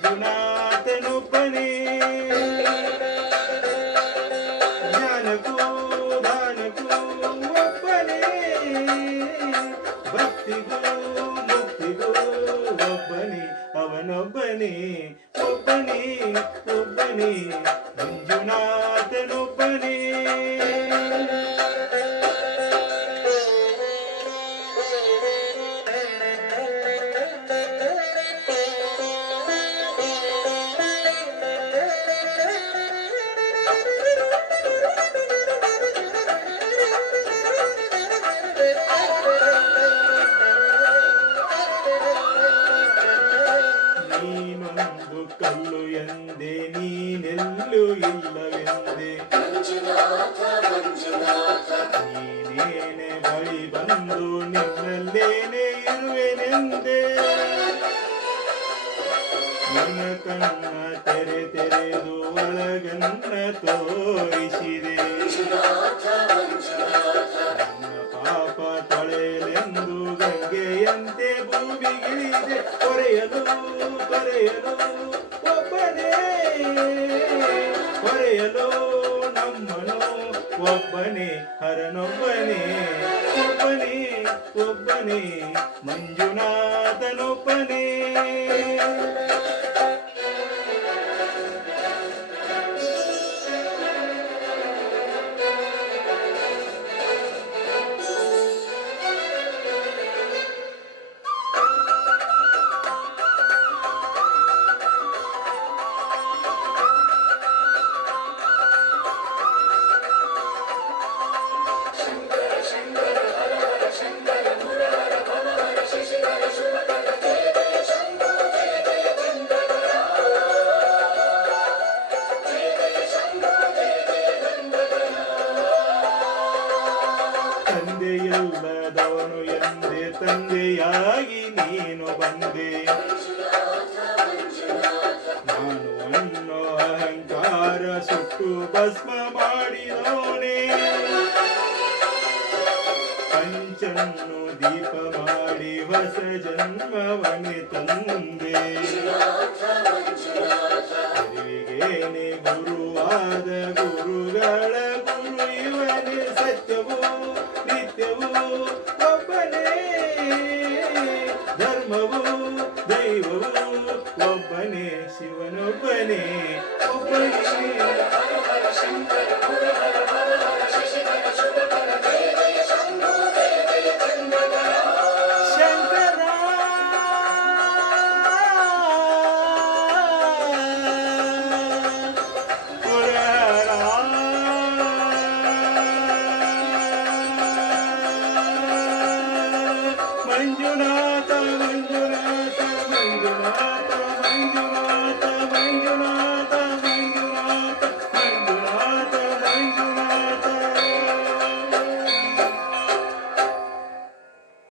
ಮಂಜುನಾಥನೊಬ್ಬನೇ ಜ್ಞಾನಕ್ಕೂ ದಾನಕ್ಕೂ ಒಬ್ಬನೇ ಭಕ್ತಿಗೂ ಮುಕ್ತಿಗೂ ಒಬ್ಬನೇ ಅವನೊಬ್ಬನೇ ಒಬ್ಬನೇ ಒಬ್ಬನೇ ಮಂಜುನಾಥನೊಬ್ಬನೇ ನೀನೊಂದು ಕಲ್ಲು ಎಂದೆ ನೀನೆಲ್ಲೂ ಇಲ್ಲವೆಂದೆ ನೀನೇನೆ ಬಳಿ ಬಂದು ನಿನ್ನಲ್ಲೇನೆ ಇರುವೆನೆಂದೆ ನನ್ನ ಕಣ್ಣ ತೆರೆ ತೆರೆದು ಒಳಗನ್ನ ತೋರಿಸಿದೆ ನನ್ನ ಪಾಪ ತೊಳೆಯಲೆಂದು ಗಂಗೆಯಂತೆ ಭೂಮಿಗಿಳಿದೆ ಕೊರೆಯಲು ತೊರೆಯಲು ಒಬ್ಬನೇ ಕೊರೆಯಲು ನಮ್ಮನು ಒಬ್ಬನೇ ಹರನೊಬ್ಬನೇ ಒಬ್ಬನೇ ಒಬ್ಬನೇ ಮಂಜುನಾಥನೊಬ್ಬನೇ ತಂದೆಯಿಲ್ಲದವನು ಎಂದೆ ತಂದೆಯಾಗಿ ನೀನು ಬಂದೆ. ನಾನು ಅನ್ನೋ ಅಹಂಕಾರ ಸುಟ್ಟು ಭಸ್ಮ ಮಾಡಿದವನೇ. ಪಂಚನ್ನು ದೀಪ ಮಾಡಿ ಹೊಸ ಜನ್ಮವನೇ ತಂದೆ. ಗುರುವಾದ ಗುರುಗಳ ಧರ್ಮವು ದೈವವು ಒಬ್ಬನೇ ಶಿವನೊಬ್ಬನೇ ಒಬ್ಬನೇ ಮಂಜುನಾಥ ಮಂಜುನಾಥ ಮಂಜುನಾಥ ಮಂಜುನಾಥ